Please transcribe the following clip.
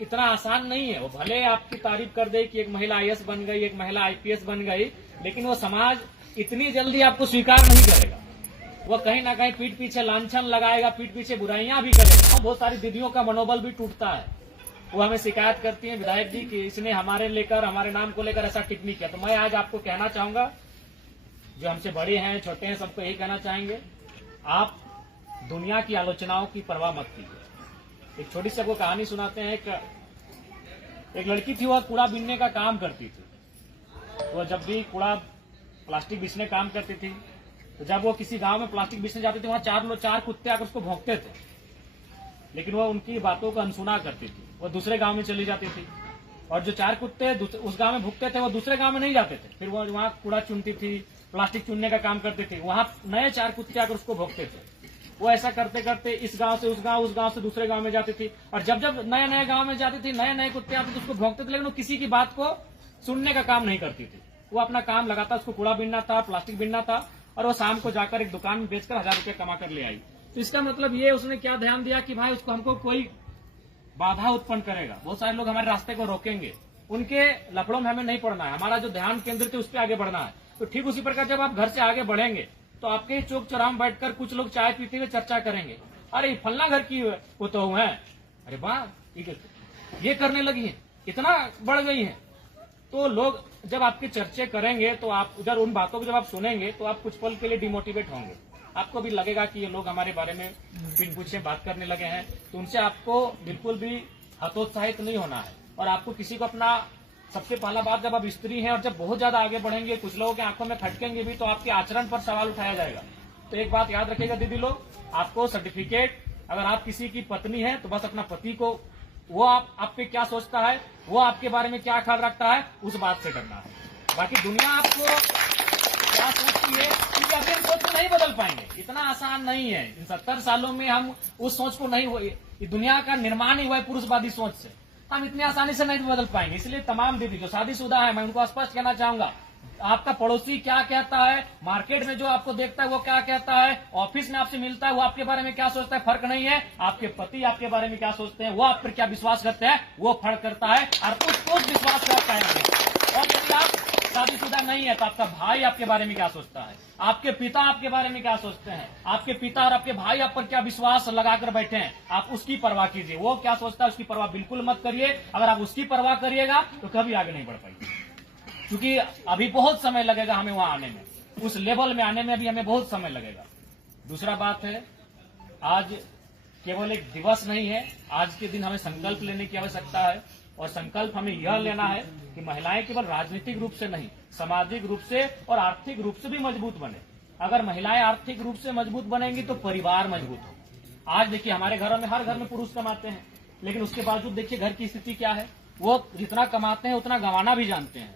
इतना आसान नहीं है। वो भले आपकी तारीफ कर दे कि एक महिला आईएएस बन गई, एक महिला आईपीएस बन गई, लेकिन वो समाज इतनी जल्दी आपको स्वीकार नहीं करेगा। वो कहीं ना कहीं पीठ पीछे लांछन लगाएगा, पीठ पीछे बुराइयां भी करेगा। और बहुत सारी दीदियों का मनोबल भी टूटता है। वो हमें शिकायत करती है, विधायक जी, कि इसने हमारे नाम को लेकर ऐसा टिप्पणी किया। तो मैं आज आपको कहना चाहूंगा, जो हमसे बड़े हैं छोटे हैं, सबको यही कहना चाहेंगे, आप दुनिया की आलोचनाओं की परवाह मत कीजिए। एक छोटी सी आपको कहानी सुनाते हैं। एक लड़की थी, वह कूड़ा बीनने का काम करती थी। वह जब भी कूड़ा प्लास्टिक बीसने काम करती थी, तो जब वो किसी गांव में प्लास्टिक बीसने जाती थी, वहां चार कुत्ते आकर उसको भौंकते थे, लेकिन वह उनकी बातों को अनसुना करती थी। वह दूसरे गांव में चली जाती थी, और जो चार कुत्ते उस गांव में भुगते थे, वो दूसरे गांव में नहीं जाते थे। फिर वो वहां कूड़ा चुनती थी, प्लास्टिक चुनने का काम करती थी, वहां नए चार कुत्ते आकर उसको भोगते थे। वो ऐसा करते करते इस गांव से उस गांव से दूसरे गांव में जाती थी, और जब जब नए नए गांव में जाती थी, नए नए कुत्ते आते थे, उसको भोगते थे, लेकिन वो किसी की बात को सुनने का काम नहीं करती थी। वो अपना काम लगाता, उसको कूड़ा बीनना था, प्लास्टिक बीनना था, और वो शाम को जाकर एक दुकान में बेचकर 1000 रुपये कमा कर ले आई। तो इसका मतलब ये उसने क्या ध्यान दिया कि भाई उसको हमको कोई बाधा उत्पन्न करेगा, बहुत सारे लोग हमारे रास्ते को रोकेंगे, उनके लफड़ों में हमें नहीं पड़ना है, हमारा जो ध्यान केंद्रित है उस पर आगे बढ़ना है। तो ठीक उसी प्रकार जब आप घर से आगे बढ़ेंगे, तो आपके ही चौक चौराहे में बैठकर कुछ लोग चाय पीते हुए चर्चा करेंगे, अरे फलना घर की वो तो है, अरे वाह ये करने लगी है, इतना बढ़ गई है। तो लोग जब आपकी चर्चे करेंगे, तो आप उधर उन बातों को जब आप सुनेंगे, तो आप कुछ पल के लिए डिमोटिवेट होंगे। आपको भी लगेगा कि ये लोग हमारे बारे में बिन पूछे बात करने लगे हैं। तो उनसे आपको बिल्कुल भी हतोत्साहित नहीं होना है। और आपको किसी को अपना, सबसे पहला बात, जब आप स्त्री हैं और जब बहुत ज्यादा आगे बढ़ेंगे, कुछ लोगों की आंखों में खटकेंगे भी, तो आपके आचरण पर सवाल उठाया जाएगा। तो एक बात याद रखिएगा दीदी लोग, आपको सर्टिफिकेट, अगर आप किसी की पत्नी है तो बस अपना पति को, वो आप पे क्या सोचता है, वो आपके बारे में क्या ख्याल रखता है, उस बात से करना है। बाकी दुनिया आपको क्या सोचती है, क्योंकि अभी हम सोच को नहीं बदल पाएंगे, इतना आसान नहीं है। इन 70 सालों में हम उस सोच को नहीं हुई, दुनिया का निर्माण ही हुआ है पुरुषवादी सोच से, हम इतनी आसानी से नहीं बदल पाएंगे। इसलिए तमाम दीदी जो शादीशुदा है, मैं उनको स्पष्ट कहना चाहूंगा, आपका पड़ोसी क्या कहता है, मार्केट में जो आपको देखता है वो क्या कहता है, ऑफिस में आपसे मिलता है वो आपके बारे में क्या सोचता है, फर्क नहीं है। आपके पति आपके बारे में क्या सोचते हैं, वो आप पर क्या विश्वास करते हैं, वो फर्क करता है। और उस विश्वास का कायम। और यदि आप शादीशुदा नहीं है, तो आपका भाई आपके बारे में क्या सोचता है, आपके पिता आपके बारे में क्या सोचते हैं, आपके पिता और आपके भाई आप पर क्या विश्वास लगाकर बैठे हैं, आप उसकी परवाह कीजिए। वो क्या सोचता है उसकी परवाह बिल्कुल मत करिए। अगर आप उसकी परवाह करिएगा तो कभी आगे नहीं बढ़ पाएंगे, क्योंकि अभी बहुत समय लगेगा हमें वहां आने में, उस लेवल में आने में अभी हमें बहुत समय लगेगा। दूसरा बात है, आज केवल एक दिवस नहीं है, आज के दिन हमें संकल्प लेने की आवश्यकता है। और संकल्प हमें यह लेना है कि महिलाएं केवल राजनीतिक रूप से नहीं, सामाजिक रूप से और आर्थिक रूप से भी मजबूत बने। अगर महिलाएं आर्थिक रूप से मजबूत बनेंगी तो परिवार मजबूत हो। आज देखिए हमारे घरों में, हर घर में पुरुष कमाते हैं, लेकिन उसके बावजूद देखिए घर की स्थिति क्या है, वो जितना कमाते हैं उतना गंवाना भी जानते हैं।